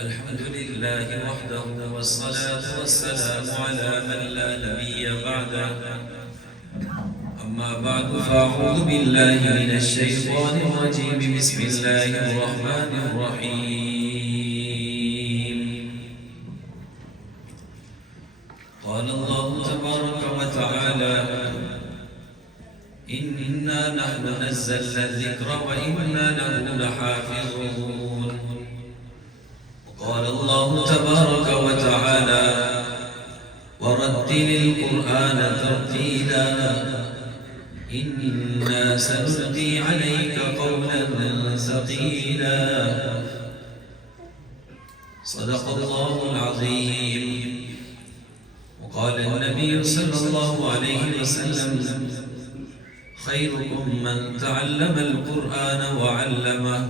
الحمد لله وحده والصلاة والسلام على من لا نبي بعده. أما بعد فأعوذ بالله من الشيطان الرجيم. بسم الله الرحمن الرحيم. قال الله تبارك وتعالى: إنا نحن نزلنا الذكر وإنا له لحافظون. قال الله تبارك وتعالى: ورتل القرآن ترتيلا إنا سنلقي عليك قولا ثقيلا. صدق الله العظيم. وقال النبي صلى الله عليه وسلم: خيركم من تعلم القرآن وعلمه.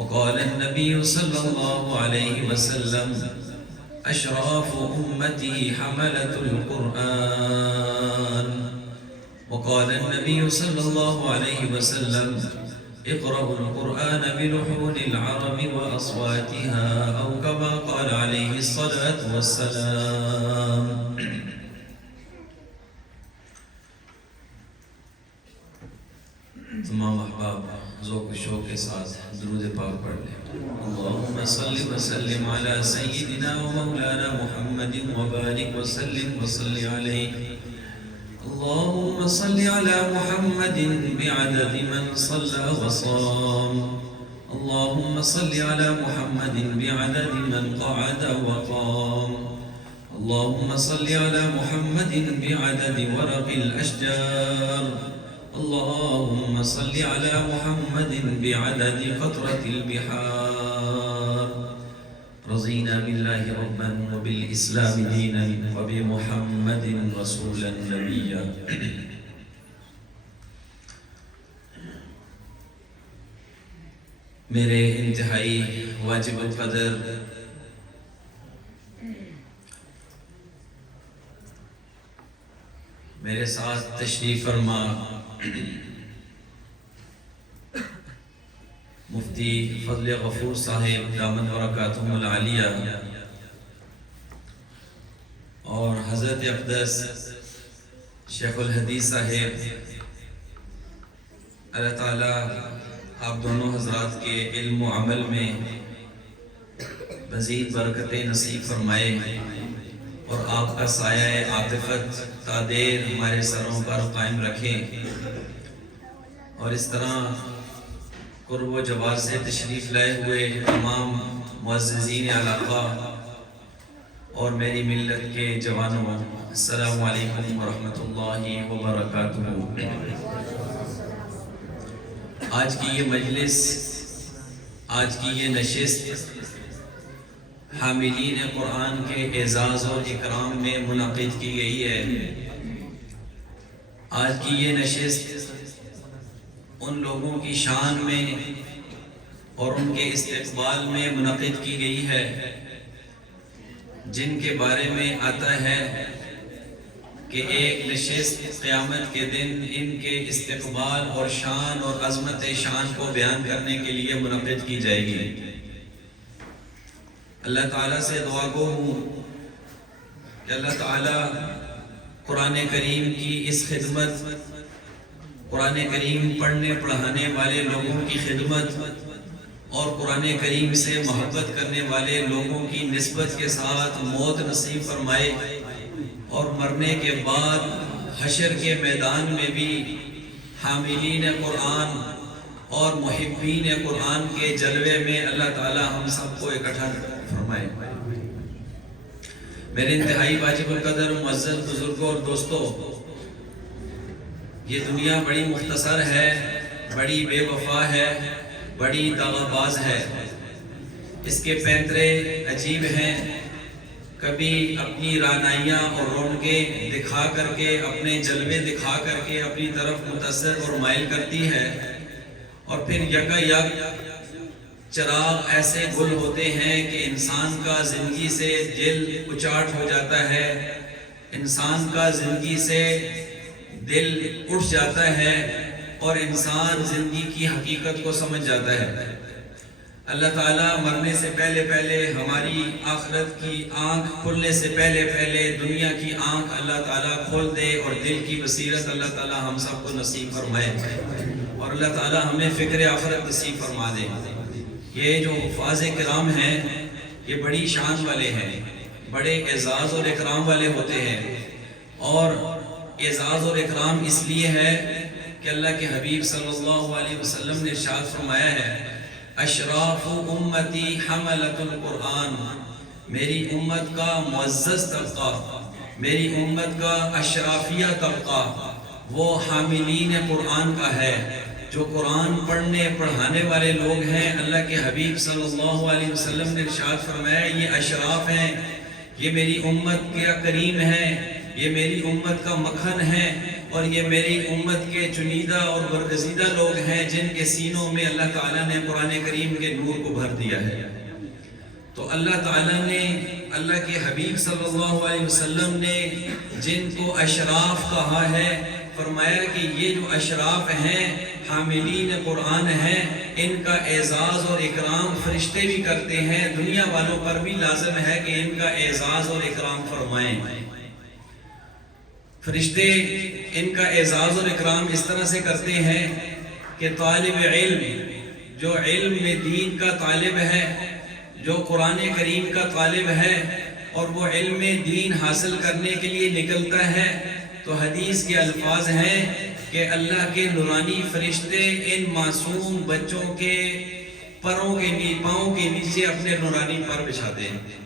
وقال النبي صلى الله عليه وسلم: أشراف أمتي حملة القرآن. وقال النبي صلى الله عليه وسلم: اقرأوا القرآن بلحون العرب وأصواتها، أو كما قال عليه الصلاة والسلام. تمام احباب ذوق و شوق کے ساتھ درود پاک پڑھ لیں. اللہم صلی وسلم علی سیدنا و مولانا محمد وبارک وسلم وصلی علیہ. اللہم صلی علی محمد بعدد من صلی وصام. اللہم صلی علی محمد بعدد من قعد وقام. اللہم صلی علی محمد بعدد ورق الاشجار. اللهم صل على محمد بعدد قطرة البحار. رضينا بالله ربا وبالإسلام دينا وبمحمد رسولا نبيا. میرے انتہائی واجب القدر میرے ساتھ تشریف فرما مفتی فضل غفور صاحب دامت برکاتہم العالیہ اور حضرت اقدس شیخ الحدیث صاحب، اللہ تعالیٰ آپ دونوں حضرات کے علم و عمل میں مزید برکتیں نصیب فرمائے اور آپ کا سایہ عاطفت تا دیر ہمارے سروں پر قائم رکھیں، اور اس طرح قرب و جوار سے تشریف لائے ہوئے تمام معززین علاقہ اور میری ملت کے جوانوں، السلام علیکم ورحمۃ اللہ وبرکاتہ. آج کی یہ مجلس، آج کی یہ نشست حاملین قرآن کے اعزاز اور اکرام میں منعقد کی گئی ہے. آج کی یہ نشست ان لوگوں کی شان میں اور ان کے استقبال میں منعقد کی گئی ہے جن کے بارے میں آتا ہے کہ ایک نشست قیامت کے دن ان کے استقبال اور شان اور عظمت شان کو بیان کرنے کے لیے منعقد کی جائے گی. اللہ تعالیٰ سے دعا گو ہوں کہ اللہ تعالیٰ قرآن کریم کی اس خدمت، قرآن کریم پڑھنے پڑھانے والے لوگوں کی خدمت اور قرآن کریم سے محبت کرنے والے لوگوں کی نسبت کے ساتھ موت نصیب فرمائے، اور مرنے کے بعد حشر کے میدان میں بھی حاملین قرآن اور محبین قرآن کے جلوے میں اللہ تعالی ہم سب کو اکٹھا فرمائے. میرے انتہائی واجب القدر معزز بزرگوں اور دوستوں، یہ دنیا بڑی مختصر ہے، بڑی بے وفا ہے، بڑی دغا باز ہے. اس کے پینترے عجیب ہیں. کبھی اپنی رعنائیاں اور رونقیں دکھا کر کے، اپنے جلوے دکھا کر کے اپنی طرف متاثر اور مائل کرتی ہے، اور پھر یکا یک چراغ ایسے گل ہوتے ہیں کہ انسان کا زندگی سے دل اچاٹ ہو جاتا ہے، انسان کا زندگی سے دل اٹھ جاتا ہے اور انسان زندگی کی حقیقت کو سمجھ جاتا ہے. اللہ تعالیٰ مرنے سے پہلے پہلے ہماری آخرت کی آنکھ کھلنے سے پہلے پہلے دنیا کی آنکھ اللہ تعالیٰ کھول دے اور دل کی بصیرت اللہ تعالیٰ ہم سب کو نصیب فرمائے اور اللہ تعالیٰ ہمیں فکر آخرت نصیب فرما دے۔ یہ جو حفاظ کرام ہیں یہ بڑی شان والے ہیں، بڑے اعزاز اور اکرام والے ہوتے ہیں، اور اعزاز اور اکرام اس لیے ہے کہ اللہ کے حبیب صلی اللہ علیہ وسلم نے ارشاد فرمایا ہے اشراف امتی حملۃ القرآن، میری امت کا معزز طبقہ، میری امت کا اشرافیہ طبقہ وہ حاملین قرآن کا ہے، جو قرآن پڑھنے پڑھانے والے لوگ ہیں۔ اللہ کے حبیب صلی اللہ علیہ وسلم نے ارشاد فرمایا یہ اشراف ہیں، یہ میری امت کا کریم ہے، یہ میری امت کا مکھن ہے، اور یہ میری امت کے چنیدہ اور برگزیدہ لوگ ہیں جن کے سینوں میں اللہ تعالیٰ نے قرآن کریم کے نور کو بھر دیا ہے۔ تو اللہ تعالیٰ نے، اللہ کے حبیب صلی اللہ علیہ وسلم نے جن کو اشراف کہا ہے، فرمایا کہ یہ جو اشراف ہیں حاملین قرآن ہیں، ان کا اعزاز اور اکرام فرشتے بھی کرتے ہیں، دنیا والوں پر بھی لازم ہے کہ ان کا اعزاز اور اکرام فرمائیں۔ فرشتے ان کا اعزاز اور اکرام اس طرح سے کرتے ہیں کہ طالب علم جو علم دین کا طالب ہے، جو قرآن کریم کا طالب ہے اور وہ علم دین حاصل کرنے کے لیے نکلتا ہے، تو حدیث کے الفاظ ہیں کہ اللہ کے نورانی فرشتے ان معصوم بچوں کے پاؤں کے نیچے اپنے نورانی پر بچھاتے ہیں۔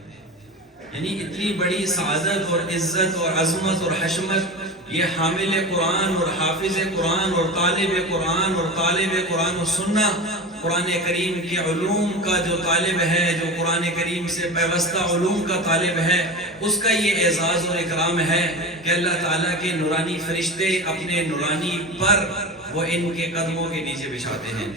یعنی اتنی بڑی سعادت اور عزت اور عظمت اور حشمت یہ حامل قرآن اور حافظ قرآن اور طالب قرآن و سنہ قرآن کریم کے علوم کا جو طالب ہے، جو قرآن کریم سے پیوستہ علوم کا طالب ہے، اس کا یہ اعزاز اور اکرام ہے کہ اللہ تعالیٰ کے نورانی فرشتے اپنے نورانی پر وہ ان کے قدموں کے نیچے بچھاتے ہیں۔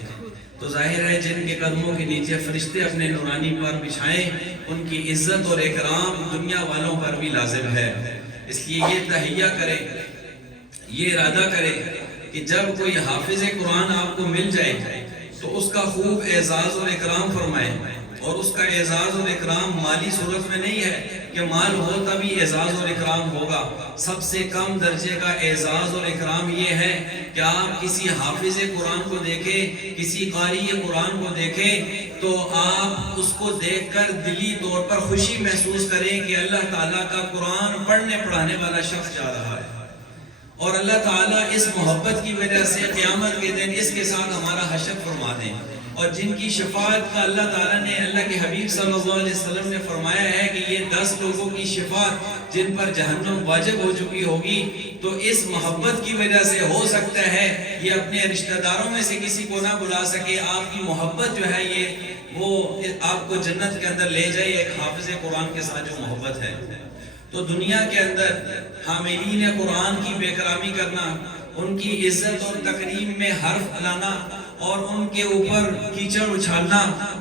تو ظاہر ہے جن کے قدموں کے نیچے فرشتے اپنے نورانی پر بچھائیں، ان کی عزت اور اکرام دنیا والوں پر بھی لازم ہے۔ اس لیے یہ تہیہ کرے، یہ ارادہ کرے کہ جب کوئی حافظ قرآن آپ کو مل جائے تو اس کا خوب اعزاز اور اکرام فرمائے، اور اس کا اعزاز اور اکرام مالی صورت میں نہیں ہے کہ مال ہو تبھی اعزاز اور اکرام ہوگا۔ سب سے کم درجے کا اعزاز اور اکرام یہ ہے کہ آپ کسی حافظ قرآن کو دیکھیں، کسی قاری قرآن کو دیکھیں تو آپ اس کو دیکھ کر دلی طور پر خوشی محسوس کریں کہ اللہ تعالیٰ کا قرآن پڑھنے پڑھانے والا شخص جا رہا ہے، اور اللہ تعالیٰ اس محبت کی وجہ سے قیامت کے دن اس کے ساتھ ہمارا حشر فرما دیں۔ اور جن کی شفاعت کا اللہ تعالیٰ نے، اللہ کے حبیب صلی اللہ علیہ وسلم نے فرمایا ہے کہ یہ 10 لوگوں کی شفاعت جن پر جہنم واجب ہو چکی ہوگی، تو اس محبت کی وجہ سے ہو سکتا ہے یہ اپنے رشتہ داروں میں سے کسی کو نہ بلا سکے، آپ کی محبت جو ہے یہ وہ آپ کو جنت کے اندر لے جائے، ایک حافظ قرآن کے ساتھ جو محبت ہے۔ تو دنیا کے اندر حاملین قرآن کی بے کرامی کرنا، ان کی عزت اور تکریم میں حرف لانا اور ان کے اوپر کیچڑ اچھالنا،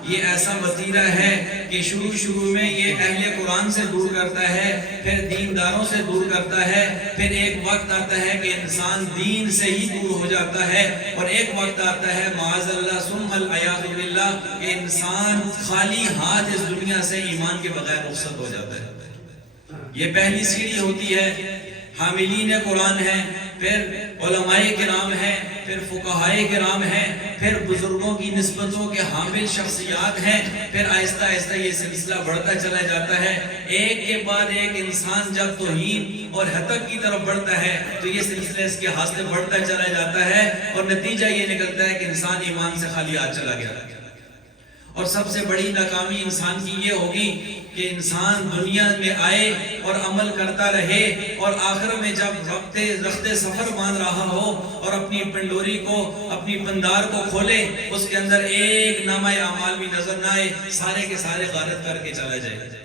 یہ ایسا وتیرہ ہے کہ شروع میں یہ اہل قرآن سے دور کرتا ہے، پھر دینداروں سے دور کرتا ہے، پھر ایک وقت آتا ہے کہ انسان دین سے ہی دور ہو جاتا ہے، اور ایک وقت آتا ہے معاذ اللہ ثم العیاذ باللہ کہ انسان خالی ہاتھ اس دنیا سے ایمان کے بغیر رخصت ہو جاتا ہے۔ یہ پہلی سیڑھی ہوتی ہے، حاملین قرآن ہیں، پھر علماء کرام ہیں، پھر فقہائے کرام ہیں، پھر بزرگوں کی نسبتوں کے حامل شخصیات ہیں، پھر آہستہ آہستہ یہ سلسلہ بڑھتا چلا جاتا ہے۔ ایک کے بعد ایک انسان جب توہین اور حتق کی طرف بڑھتا ہے تو یہ سلسلہ اس کے ہاتھ سے بڑھتا چلا جاتا ہے، اور نتیجہ یہ نکلتا ہے کہ انسان ایمان سے خالی ہاتھ چلا گیا۔ اور سب سے بڑی ناکامی انسان کی یہ ہوگی کہ انسان دنیا میں آئے اور عمل کرتا رہے، اور آخر میں جب رخت سفر باندھ رہا ہو اور اپنی پنڈوری کو، اپنی پندار کو کھولے، اس کے اندر ایک نامہ اعمال بھی نظر نہ آئے، سارے کے سارے غارت کر کے چلا جائے،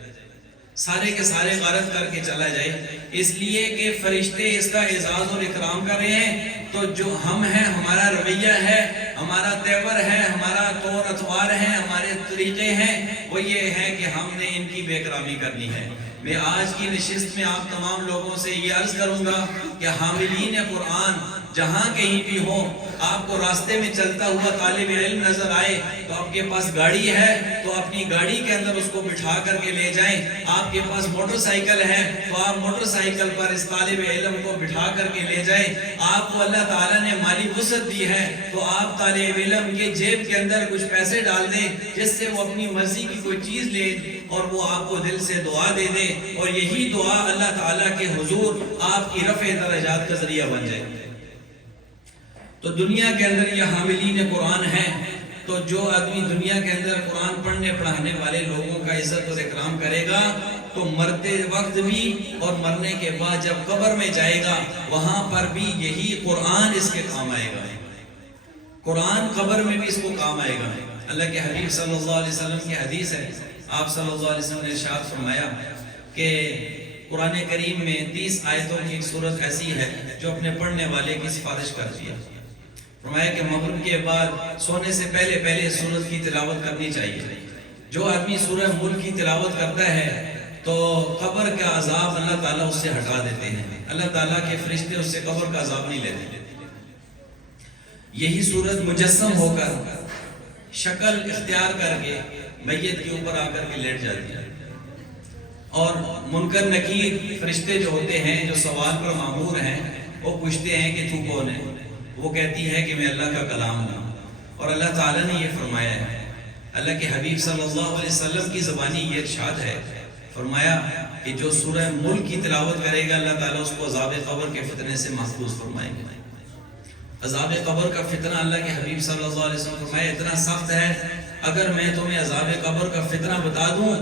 سارے کے سارے غارت کر کے چلا جائے، اس لیے کہ فرشتے اس کا اعزاز اور اکرام کر رہے ہیں۔ تو جو ہم ہیں، ہمارا رویہ ہے، ہمارا تیور ہے، ہمارا طور اطوار ہے، ہمارے طریقے ہیں، وہ یہ ہے کہ ہم نے ان کی بے کرامی کرنی ہے۔ میں آج کی نشست میں آپ تمام لوگوں سے یہ عرض کروں گا کہ حاملین قرآن جہاں کہیں بھی ہو، آپ کو راستے میں چلتا ہوا طالب علم نظر آئے تو آپ کے پاس گاڑی ہے تو اپنی گاڑی کے اندر اس کو بٹھا کر کے لے جائیں، آپ کے پاس موٹر سائیکل ہے تو آپ موٹر سائیکل پر اس طالب علم کو بٹھا کر کے لے جائیں، آپ کو اللہ تعالیٰ نے مالی وسعت دی ہے تو آپ طالب علم کے جیب کے اندر کچھ پیسے ڈال دیں جس سے وہ اپنی مرضی کی کوئی چیز لے اور وہ آپ کو دل سے دعا دے دے، اور یہی دعا اللہ تعالیٰ کے حضور آپ کی رفع درجات کا ذریعہ بن جائے۔ تو دنیا کے اندر یہ حاملین قرآن ہیں، تو جو آدمی دنیا کے اندر قرآن پڑھنے پڑھانے والے لوگوں کا عزت اور اکرام کرے گا تو مرتے وقت بھی اور مرنے کے بعد جب قبر میں جائے گا وہاں پر بھی یہی قرآن اس کے کام آئے گا، قرآن قبر میں بھی اس کو کام آئے گا۔ اللہ کے حبیب صلی اللہ علیہ وسلم کی حدیث ہے، آپ صلی اللہ علیہ وسلم نے ارشاد فرمایا کہ قرآن کریم میں 30 آیتوں کی ایک سورت ایسی ہے جو اپنے پڑھنے والے کی سفارش کرتی ہے۔ فرمایا کہ مغرب کے بعد سونے سے پہلے سورت کی تلاوت کرنی چاہیے۔ جو آدمی سورہ ملک کی تلاوت کرتا ہے تو قبر کا عذاب اللہ تعالیٰ اس سے ہٹا دیتے ہیں، اللہ تعالیٰ کے فرشتے اس سے قبر کا عذاب نہیں لیتے۔ یہی سورت مجسم ہو کر شکل اختیار کر کے میت کے اوپر آ کر کے لیٹ جاتی ہے، اور منکر نکیر فرشتے جو ہوتے ہیں جو سوال پر مامور ہیں وہ پوچھتے ہیں کہ تو کون ہے؟ وہ کہتی ہے کہ میں اللہ کا کلام ہوں، اور اللہ تعالیٰ نے یہ فرمایا ہے، اللہ کے حبیب صلی اللہ علیہ وسلم کی زبانی یہ ارشاد ہے، فرمایا کہ جو سورہ ملک کی تلاوت کرے گا اللہ تعالیٰ اس کو عذاب قبر کے فتنے سے محفوظ فرمائیں گے۔ عذاب قبر کا فتنہ اللہ کے حبیب صلی اللہ علیہ وسلم فرمایا اتنا سخت ہے، اگر میں تمہیں عذاب قبر کا فتنہ بتا دوں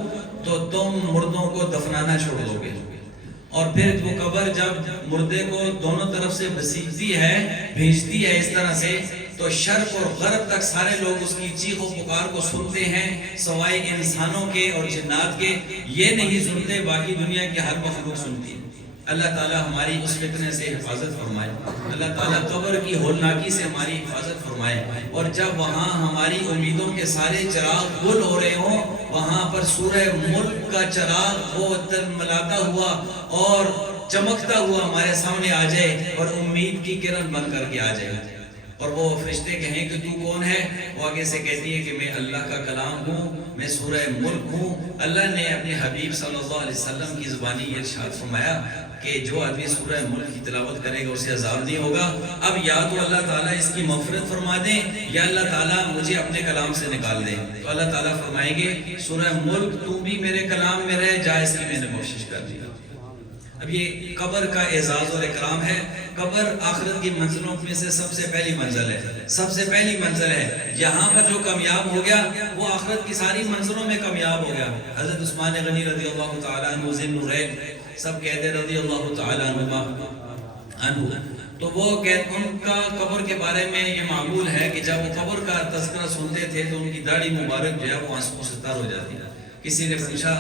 تو تم مردوں کو دفنانا چھوڑ دو گے، اور پھر وہ قبر جب مردے کو دونوں طرف سے بسیجتی ہے، بھیجتی ہے اس طرح سے، تو شرق اور غرب تک سارے لوگ اس کی چیخ و پکار کو سنتے ہیں، سوائے انسانوں کے اور جنات کے یہ نہیں سنتے، باقی دنیا کی ہر مخلوق سنتی ہے۔ اللہ تعالیٰ ہماری اس فتنے سے حفاظت فرمائے، اللہ تعالیٰ قبر کی ہولناکی سے ہماری حفاظت فرمائے، اور جب وہاں ہماری امیدوں کے سارے چراغ گل ہو رہے ہوں وہاں پر سورہ ملک کا چراغ وہ ملاتا ہوا اور چمکتا ہوا ہمارے سامنے آ جائے اور امید کی کرن بن کر کے آ جائے، اور وہ فرشتے کہیں کہ تو کون ہے؟ وہ آگے سے کہتی ہے کہ میں اللہ کا کلام ہوں، میں سورہ ملک ہوں۔ اللہ نے اپنے حبیب صلی اللہ علیہ وسلم کی زبانی یہ ارشاد فرمایا کہ جو آدمی سورہ ملک کی تلاوت کرے گا اسے عذاب نہیں ہوگا۔ اب یا تو اللہ تعالیٰ اس کی مغفرت فرما دیں یا اللہ تعالیٰ مجھے اپنے کلام سے نکال دیں، تو اللہ تعالیٰ فرمائیں گے سورہ ملک تو بھی میرے کلام میں رہے، جا اس کی میں نے کوشش کر دی۔ اب یہ قبر کا اعزاز اور اکرام ہے۔ قبر آخرت کی منزلوں میں سے سب سے پہلی منزل ہے، سب سے پہلی منزل ہے۔ یہاں پر جو کامیاب ہو گیا وہ آخرت کی ساری منزلوں میں کامیاب ہو گیا۔ حضرت عثمان غنی رضی اللہ تعالیٰ عنہ، ذی النورین سب کہتے ہیں رضی اللہ تعالیٰ عنہ، تو وہ کہتے ان کا قبر کے بارے میں یہ معمول ہے کہ جب وہ قبر کا تذکرہ سنتے تھے تو ان کی داڑھی مبارک جو ہے وہ آنسوں سے تر ہو جاتی۔ کسی نے پوچھا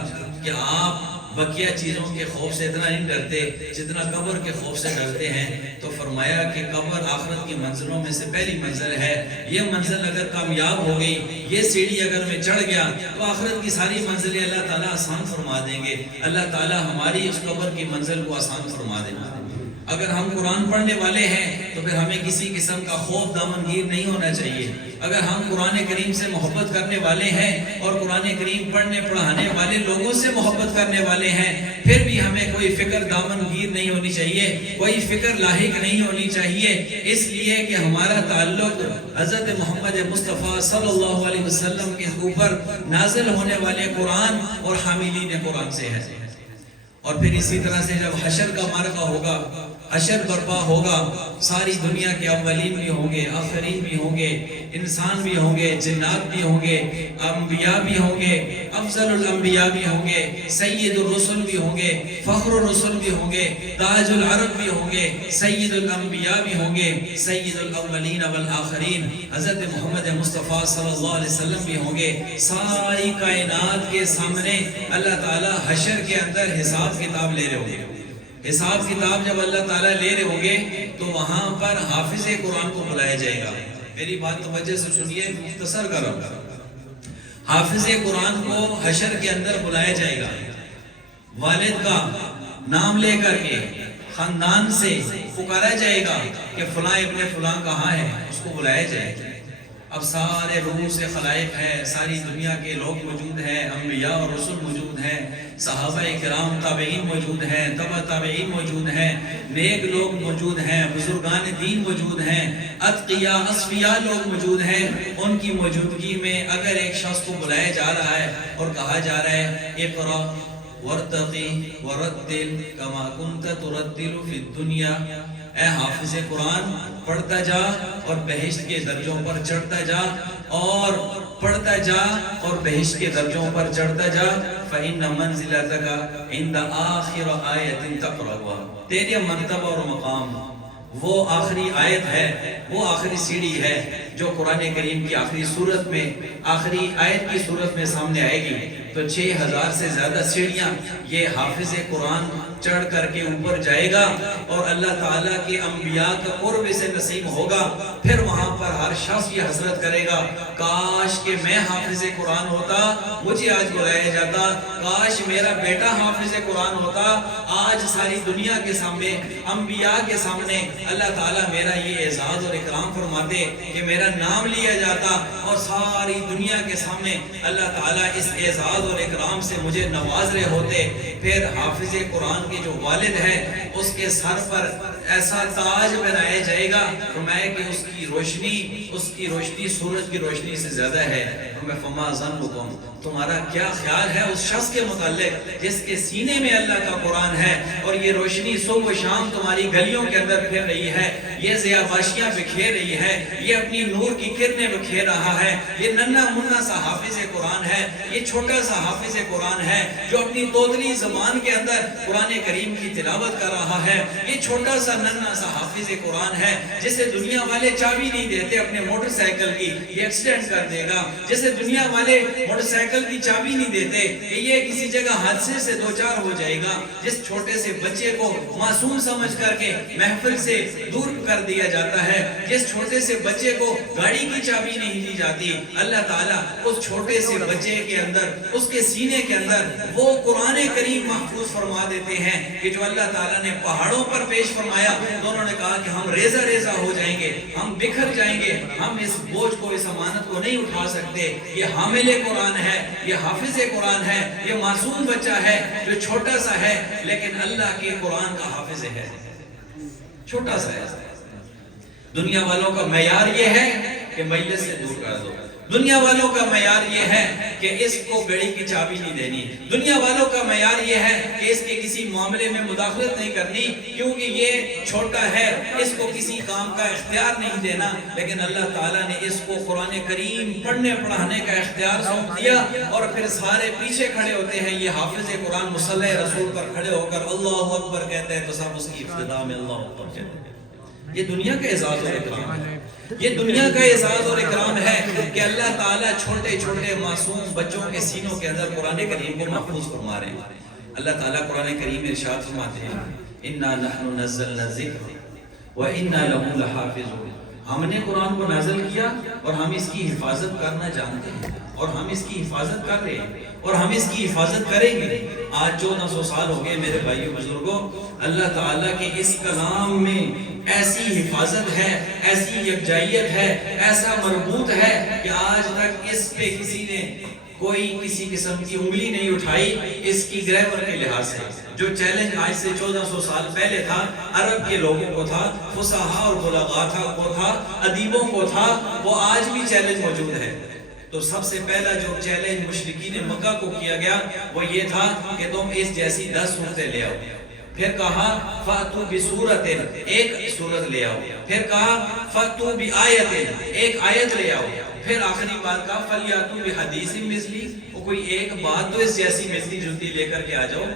کہ آپ بقیہ چیزوں کے خوف سے اتنا نہیں ڈرتے جتنا قبر کے خوف سے ڈرتے ہیں؟ تو فرمایا کہ قبر آخرت کی منزلوں میں سے پہلی منزل ہے، یہ منزل اگر کامیاب ہو گئی، یہ سیڑھی اگر میں چڑھ گیا تو آخرت کی ساری منزلیں اللہ تعالیٰ آسان فرما دیں گے۔ اللہ تعالیٰ ہماری اس قبر کی منزل کو آسان فرما دیں گے۔ اگر ہم قرآن پڑھنے والے ہیں تو پھر ہمیں کسی قسم کا خوف دامنگیر نہیں ہونا چاہیے۔ اگر ہم قرآن کریم سے محبت کرنے والے ہیں اور قرآن کریم پڑھنے پڑھانے والے لوگوں سے محبت کرنے والے ہیں پھر بھی ہمیں کوئی فکر دامنگیر نہیں ہونی چاہیے، کوئی فکر لاحق نہیں ہونی چاہیے، اس لیے کہ ہمارا تعلق حضرت محمد مصطفیٰ صلی اللہ علیہ وسلم کے اوپر نازل ہونے والے قرآن اور حاملین قرآن سے ہے۔ اور پھر اسی طرح سے جب حشر کا معرکہ ہوگا، حشر برپا ہوگا، ساری دنیا کے اولین بھی ہوں گے، آخرین بھی ہوں گے، انسان بھی ہوں گے، جنات بھی ہوں گے، انبیاء بھی ہوں گے، افضل الانبیاء بھی ہوں گے، سید الرسل بھی ہوں گے، فخر الرسل بھی ہوں گے، تاج العرب بھی ہوں گے، سید الانبیاء بھی ہوں گے، سید الاولین والآخرین حضرت محمد مصطفیٰ صلی اللہ علیہ وسلم بھی ہوں گے۔ ساری کائنات کے سامنے اللہ تعالیٰ حشر کے اندر حساب کتاب لے رہے ہوں گے۔ حساب کتاب جب اللہ تعالیٰ لے رہے ہوں گے تو وہاں پر حافظ قرآن کو بلایا جائے گا۔ میری بات توجہ سے سنیے، مختصر کرو۔ حافظ قرآن کو حشر کے اندر بلایا جائے گا، والد کا نام لے کر کے، خاندان سے پکارا جائے گا کہ فلاں ابن فلاں کہاں ہے، اس کو بلایا جائے گا۔ اب سارے روح سے خلائق ہے، ساری دنیا کے لوگ موجود ہیں، انبیاء اور رسول موجود ہیں، صحابہ کرام تابعین موجود ہیں، تبع تابعین موجود ہیں، نیک لوگ موجود ہیں، بزرگان دین موجود ہیں، اتقیاء اصفیاء لوگ موجود ہیں۔ ان کی موجودگی میں اگر ایک شخص کو بلایا جا رہا ہے اور کہا جا رہا ہے اقرأ وارتقی ورتل کما کنت ترتل فی الدنیا، اے حافظ قرآن پڑھتا جا اور بہشت کے درجوں پر چڑھتا جا، اور پڑھتا جا اور بہشت کے درجوں پر چڑھتا جا، فَإِنَّ مَنزِلَتَكَ عِنْدَ آخِرَ آیَةٍ تَقْرَأُهَا، تیرے مرتبہ اور مقام وہ آخری آیت ہے، وہ آخری سیڑھی ہے جو قرآن کریم کی آخری صورت میں، آخری آیت کی صورت میں سامنے آئے گی۔ تو 6000 سے زیادہ سیڑھیاں یہ حافظ قرآن چڑھ کر کے اوپر جائے گا اور اللہ تعالیٰ کے انبیاء کا قرب سے نصیب ہوگا۔ پھر وہاں پر ہر شخص یہ حسرت کرے گا، کاش کہ میں حافظ قرآن ہوتا، مجھے آج بلایا جاتا، کاش میرا بیٹا حافظ قرآن ہوتا، آج ساری دنیا کے سامنے، انبیاء کے سامنے اللہ تعالیٰ میرا یہ اعزاز اور اکرام فرماتے کہ میرا نام لیا جاتا، اور ساری دنیا کے سامنے اللہ تعالیٰ اس اعزاز اور اکرام سے مجھے نواز رہے ہوتے۔ پھر حافظ قرآن کے جو والد ہے اس کے سر پر ایسا تاج بنایا جائے گا، فرمایا کہ اس کی روشنی سورج کی روشنی سے زیادہ ہے۔ فما ظنکم، تمہارا کیا خیال ہے اس شخص کے متعلق جس کے سینے میں اللہ کا قرآن ہے اور یہ روشنی صبح و شام تمہاری گلیوں کے اندر پھر رہی ہے، یہ ضیاباشیاں بکھیر رہی ہے، یہ اپنی نور کی کرنیں بکھیر رہا ہے، یہ ننھا منھا سا حافظ قرآن ہے، یہ چھوٹا سا حافظ قرآن ہے جو اپنی توتلی زبان کے اندر قرآن کریم کی تلاوت کر رہا ہے، یہ چھوٹا سا ننھا سا حافظ قرآن ہے جسے دنیا والے چابی نہیں دیتے اپنے موٹر سائیکل کی، یہ ایکسیڈنٹ کر دے گا، جسے دنیا والے موٹر سائیکل کی چابی نہیں دیتے کہ یہ کسی جگہ حادثے سے دوچار ہو جائے گا، جس چھوٹے سے بچے کو معصوم سمجھ کر کے محفل سے دور کر دیا جاتا ہے، جس چھوٹے سے بچے کو گاڑی کی چابی نہیں دی جاتی، اللہ تعالیٰ اس چھوٹے سے بچے کے اندر، اس کے سینے کے اندر وہ قرآن کریم محفوظ فرما دیتے ہیں کہ جو اللہ تعالیٰ نے پہاڑوں پر پیش فرمایا، دونوں نے کہا کہ ہم ریزہ ریزہ ہو جائیں گے، ہم بکھر جائیں گے، ہم اس بوجھ کو، اس امانت کو نہیں اٹھا سکتے۔ یہ حامل قرآن ہے، یہ حافظ قرآن ہے، یہ معصوم بچہ ہے جو چھوٹا سا ہے لیکن اللہ کے قرآن کا حافظ ہے، چھوٹا سا ہے۔ دنیا والوں کا معیار یہ ہے کہ مجلس سے دور کر دو، دنیا والوں کا معیار یہ ہے کہ اس کو گڑی کی چابی نہیں دینی، دنیا والوں کا معیار یہ ہے کہ اس کے کسی معاملے میں مداخلت نہیں کرنی کیونکہ یہ چھوٹا ہے، اس کو کسی کام کا اختیار نہیں دینا، لیکن اللہ تعالیٰ نے اس کو قرآن کریم پڑھنے پڑھانے کا اختیار سونپ دیا، اور پھر سارے پیچھے کھڑے ہوتے ہیں، یہ حافظ قرآن مصلی رسول پر کھڑے ہو کر اللہ اکبر کہتے ہیں تو سب اس کی ابتدا میں اللہ اکبر کہتے ہیں۔ یہ دنیا کا اعزاز اور اکرام ہے، یہ دنیا کا اعزاز اور اکرام ہے کہ اللہ تعالیٰ چھوٹے چھوٹے معصوم بچوں کے سینوں کے اندر قرآن کریم کو محفوظ فرما رہے ہیں۔ اللہ تعالیٰ قرآن کریم میں ارشاد فرماتے ہیں اِنَّا نَحْنُ نَزَّلْنَا الذِّكْرَ وَإِنَّا لَهُ لَحَافِظُونَ، ہم نے قرآن کو نازل کیا اور ہم اس کی حفاظت کرنا جانتے ہیں، اور ہم اس کی حفاظت کر رہے ہیں اور ہم اس کی حفاظت کریں گے۔ آج 1400 سال ہو گئے میرے بھائیو بزرگوں، اللہ تعالیٰ کے اس کلام میں ایسی حفاظت ہے، ایسی یکجائیت ہے، ایسا مربوط ہے کہ آج تک اس پہ کسی نے کوئی کسی قسم کی انگلی نہیں اٹھائی اس کی گرامر کے لحاظ سے۔ جو چیلنج آج سے 1400 سال پہلے تھا، عرب کے لوگوں کو تھا، فصحاء اور بلغاء کو تھا، ادیبوں کو تھا، وہ آج بھی چیلنج موجود ہے۔ تو سب سے پہلا جو چیلنج مشرکین مکہ کو کیا گیا وہ یہ تھا کہ تم اس جیسی 10 صورتیں لے آؤ، پھر کہا فَأْتُوا بِسُورَةٍ، ایک صورت لے آؤ، پھر کہا فَأْتُوا بِآیَةٍ، ایک آیت لے آؤ، پھر آخری بات کہا فَلْيَأْتُوا بِحَدِیثٍ مِثْلِهِ، وہ کوئی ایک بات تو اس جیسی ملتی جلتی لے کر کے آ جاؤ۔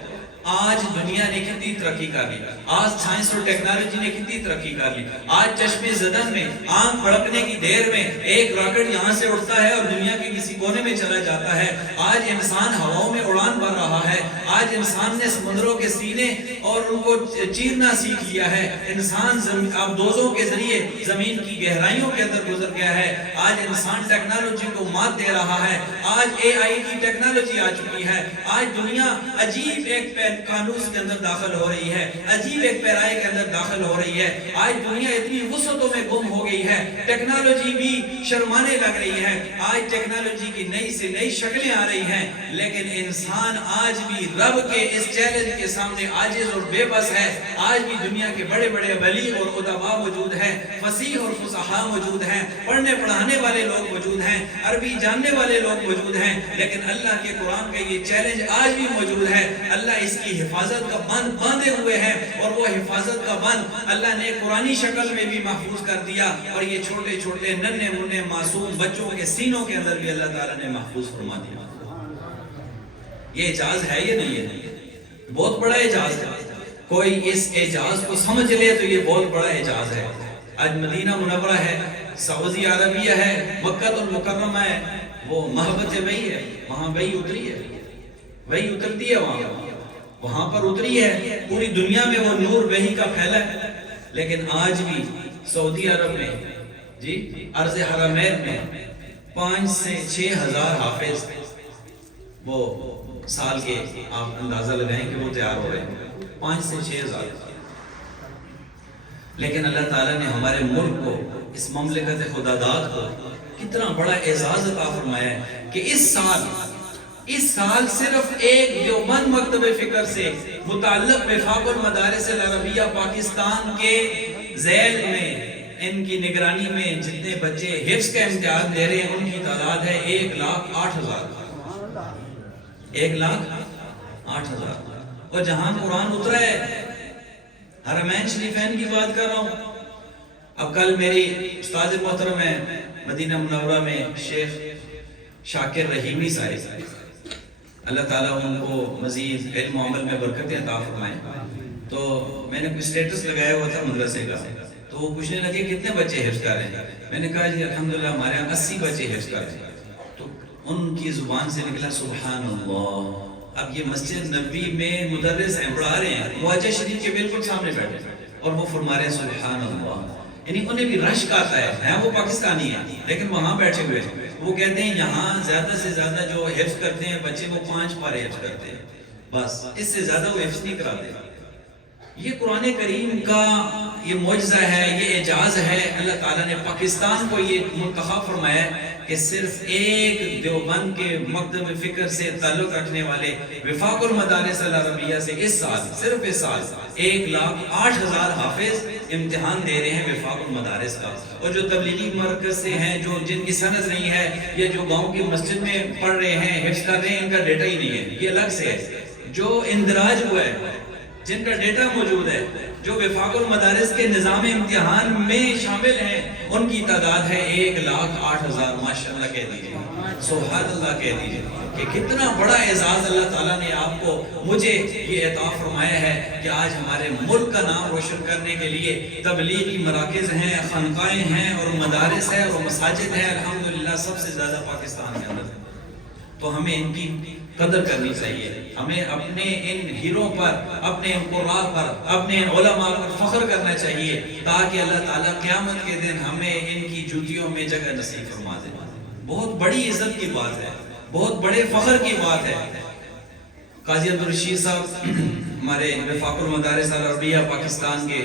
آج دنیا نے کتنی ترقی کر لی، آج سائنس اور ٹیکنالوجی نے کتنی ترقی کر لی، آج چشم زدن میں، آنکھ پھڑکنے کی دیر میں ایک راکٹ یہاں سے اڑتا ہے اور دنیا کے کسی کونے میں چلا جاتا ہے۔ آج انسان ہواؤں میں اڑان بھر رہا ہے، آج انسان نے سمندروں کے سینے اور ان کو چیرنا سیکھ لیا ہے، انسان آبدوزوں کے ذریعے زمین کی گہرائیوں کے اندر گزر گیا ہے، آج انسان ٹیکنالوجی کو مات دے رہا ہے، آج اے آئی کی ٹیکنالوجی آ چکی ہے، آج دنیا عجیب ایک قانوس کے اندر داخل ہو رہی ہے، عجیب ایک پیرائے کے اندر داخل ہو رہی ہے۔ آج دنیا اتنی وسعتوں میں گم ہو گئی ہے، ٹیکنالوجی بھی شرمانے لگ رہی ہے، آج ٹیکنالوجی کی نئی سے نئی شکلیں آ رہی ہیں، لیکن انسان آج بھی رب کے اس چیلنج کے سامنے عاجز اور بے بس ہے۔ آج بھی دنیا کے بڑے بڑے بلیغ اور ادباء موجود ہیں، فصیح اور فصحاء موجود ہیں، پڑھنے پڑھانے والے لوگ موجود ہیں، عربی جاننے والے لوگ موجود ہیں، لیکن اللہ کے قرآن کا یہ چیلنج آج بھی موجود ہے۔ اللہ اس کی حفاظت کا بند باندھے ہوئے ہیں، اور وہ حفاظت کا بند اللہ نے قرآنی شکل میں بھی محفوظ کر دیا، اور یہ چھوٹے چھوٹے ننھے منھے معصوم بچوں کے سینوں کے اندر بھی اللہ تعالیٰ نے محفوظ فرما دیا۔ یہ اعجاز ہے یا نہیں ہے؟ بہت بڑا اعجاز ہے۔ کوئی اس اعجاز کو سمجھ لے تو یہ بہت بڑا اعجاز ہے۔ آج مدینہ منورہ ہے، سعودی عربیہ ہے، مکہ المکرمہ ہے، وہ محبت وہی ہے، وہاں وہی اتری ہے، وہی اترتی ہے، وہاں پر اتری ہے، پوری دنیا میں وہ نور وہی کا پھیلا ہے۔ لیکن آج بھی سعودی عرب میں جی عرض حرمین میں 5 سے 6 ہزار حافظ وہ سال کے آپ اندازہ لگائیں کہ وہ تیار ہو رہے ہیں، 5 سے 6 ہزار۔ لیکن اللہ تعالیٰ نے ہمارے ملک کو، اس مملکت خداداد کو کتنا بڑا اعزاز عطا فرمایا ہے کہ اس سال صرف ایک دیوبند مکتب فکر سے متعلق وفاق المدارس العربیہ پاکستان کے ذیل میں، ان کی نگرانی میں جتنے بچے حفظ کا امتحان دے رہے ہیں ان کی تعداد ہے 1,08,000۔ 1,08,000۔ اور جہاں قرآن اترا ہے، حرمین شریفین کی بات کر رہا ہوں۔ اب کل میری استاد محترم ہے مدینہ منورہ میں شیخ شاکر رحیمی صاحب، اللہ تعالیٰ ان کو مزید علم و عمل میں برکتیں عطا فرمائیں، تو میں نے کوئی سٹیٹس لگایا ہوا تھا مدرسے کا، تو وہ پوچھنے لگے کتنے بچے حفظ کر رہے ہیں؟ میں نے کہا جی الحمدللہ ہمارے یہاں 80 بچے حفظ کر رہے ہیں۔ تو ان کی زبان سے نکلا سبحان اللہ۔ اب یہ مسجد نبوی میں مدرس ہیں، پڑھا رہے ہیں، معجزہ شریف کے بالکل سامنے بیٹھے اور وہ فرما رہے ہیں سبحان اللہ۔ یعنی انہیں بھی رشک آتا ہے، وہ پاکستانی ہیں لیکن وہاں بیٹھے ہوئے ہیں، وہ کہتے ہیں یہاں زیادہ سے زیادہ جو حفظ کرتے ہیں بچے وہ 5 پارے حفظ کرتے ہیں، بس اس سے زیادہ وہ حفظ نہیں کراتے۔ یہ قرآن کریم کا یہ معجزہ ہے، یہ اعجاز ہے۔ اللہ تعالیٰ نے پاکستان کو یہ منتخب فرمایا کہ صرف ایک دیوبند کے مکتب فکر سے تعلق رکھنے والے وفاق المدارس العربیہ سے اس سال، صرف اس سال 1,08,000 حافظ امتحان دے رہے ہیں وفاق المدارس کا۔ اور جو تبلیغی مرکز سے ہیں، جو جن کی سند نہیں ہے یا جو گاؤں کی مسجد میں پڑھ رہے ہیں، حفظ کر رہے ہیں، ان کا ڈیٹا ہی نہیں ہے، یہ الگ سے ہے۔ جو اندراج ہوا ہے، جن کا ڈیٹا موجود ہے، جو وفاق المدارس کے نظام امتحان میں شامل ہیں، ان کی تعداد ہے 1,08,000۔ ماشاءاللہ کہہ دیجئے، سبحان اللہ کہہ دیجئے کہ کتنا بڑا اعزاز اللہ تعالیٰ نے آپ کو، مجھے یہ عطا فرمایا ہے کہ آج ہمارے ملک کا نام روشن کرنے کے لیے تبلیغی مراکز ہیں، خانقاہیں ہیں اور مدارس ہیں اور مساجد ہیں، الحمدللہ سب سے زیادہ پاکستان کے اندر۔ تو ہمیں ان کی قدر کرنی چاہیے، ہمیں اپنے ان ہیروں پر، اپنے ان قراء پر، اپنے ان علماء پر فخر کرنا چاہیے، تاکہ اللہ تعالیٰ قیامت کے دن ہمیں ان کی جوتیوں میں جگہ نصیب فرما دے۔ بہت بڑی عزت کی بات ہے، بہت بڑے فخر کی بات ہے۔ قاضی عبدالرشید صاحب ہمارے وفاق المدارس العربیہ پاکستان کے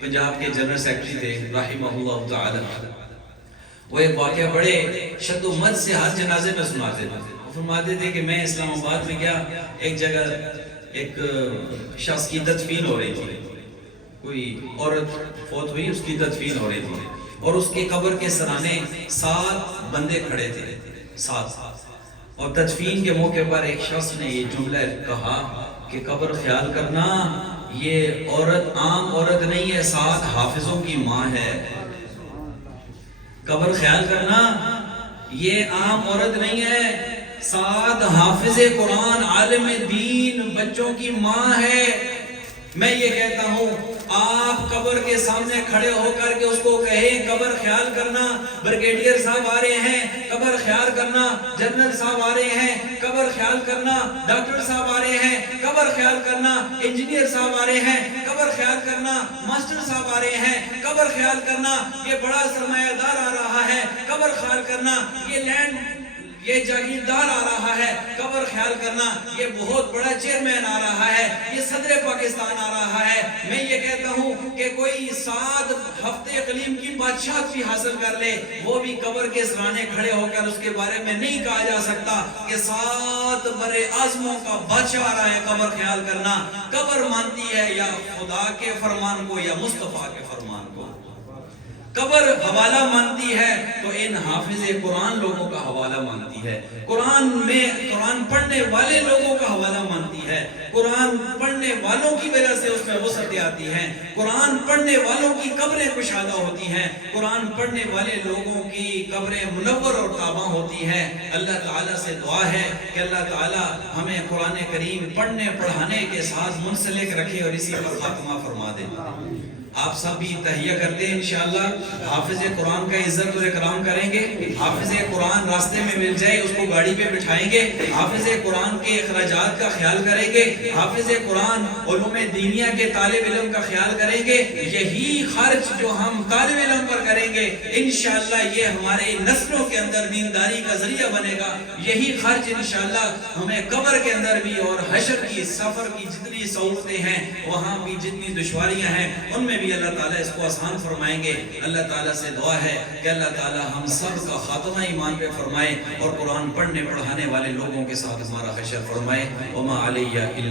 پنجاب کے جنرل سیکرٹری تھے رحمہ اللہ تعالی۔ وہ ایک واقعہ بڑے شد و مد سے ہر جنازے میں سناتے تھے۔ فرماتے تھے کہ میں اسلام آباد میں گیا، ایک جگہ ایک شخص کی تدفین ہو رہی تھی، کوئی عورت فوت ہوئی، اس کی تدفین ہو رہی تھی، اور اس کی قبر کے سرانے 7 بندے کھڑے تھے، 7۔ اور تدفین کے موقع پر ایک شخص نے یہ جملہ کہا کہ قبر خیال کرنا، یہ عورت عام عورت نہیں ہے، 7 حافظوں کی ماں ہے۔ قبر خیال کرنا، یہ عام عورت نہیں ہے، 7 حافظ قرآن عالم دین بچوں کی ماں ہے۔ میں یہ کہتا ہوں آپ قبر کے سامنے کھڑے ہو کر کے اس کو کہیں قبر خیال کرنا، بریگیڈیئر صاحب آ رہے ہیں، قبر خیال کرنا، جنرل صاحب آ رہے ہیں، قبر خیال کرنا، ڈاکٹر صاحب آ رہے ہیں، قبر خیال کرنا، انجینئر صاحب آ رہے ہیں، قبر خیال کرنا، ماسٹر صاحب آ رہے ہیں، قبر خیال کرنا، یہ بڑا سرمایہ دار آ رہا ہے، قبر خیال کرنا، یہ لینڈ، یہ جاگیردار آ رہا ہے، قبر خیال کرنا، یہ بہت بڑا چیئرمین آ رہا ہے، یہ صدر پاکستان آ رہا ہے، میں یہ کہتا ہوں کہ کوئی 7 ہفتے اقلیم کی بادشاہت بھی حاصل کر لے، وہ بھی قبر کے سرانے کھڑے ہو کر اس کے بارے میں نہیں کہا جا سکتا کہ 7 برے اعظموں کا بادشاہ آ رہا ہے۔ قبر خیال کرنا، قبر مانتی ہے یا خدا کے فرمان کو یا مصطفیٰ کے فرمان کو۔ قبر حوالہ مانتی ہے تو ان حافظ قرآن لوگوں کا حوالہ مانتی ہے، قرآن پڑھنے والے لوگوں کا حوالہ مانتی ہے، قرآن پڑھنے والوں کی وجہ سے اس میں وسعتیں آتی ہیں، قرآن پڑھنے والوں کی قبریں کشادہ ہوتی ہیں، قرآن پڑھنے والے لوگوں کی قبریں منور اور تاباں ہوتی ہیں۔ اللہ تعالیٰ سے دعا ہے کہ اللہ تعالیٰ ہمیں قرآن کریم پڑھنے پڑھانے کے ساتھ منسلک رکھے اور اسی پر خاتمہ فرما دے۔ آپ سب بھی تحیہ کرتے ہیں انشاءاللہ، حافظ قرآن کا عزت و اکرام کریں گے، حافظ قرآن راستے میں مل جائے اس کو گاڑی پہ بٹھائیں گے، حافظ قرآن کے اخراجات کا خیال کریں گے، حافظ قرآن علوم دینیہ کے طالب علم کا خیال کریں گے۔ یہی خرچ جو ہم طالب علم پر کریں گے انشاءاللہ یہ ہمارے نسلوں کے اندر دینداری کا ذریعہ بنے گا، یہی خرچ انشاءاللہ ہمیں قبر کے اندر بھی اور حشر کی سفر کی جتنی سہولتیں ہیں وہاں بھی جتنی دشواریاں ہیں ان میں بھی اللہ تعالیٰ اس کو آسان فرمائیں گے۔ اللہ تعالیٰ سے دعا ہے کہ اللہ تعالیٰ ہم سب کا خاتمہ ایمان پہ فرمائے اور قرآن پڑھنے پڑھانے والے لوگوں کے ساتھ ہمارا حشر فرمائے۔ وما علیہ الا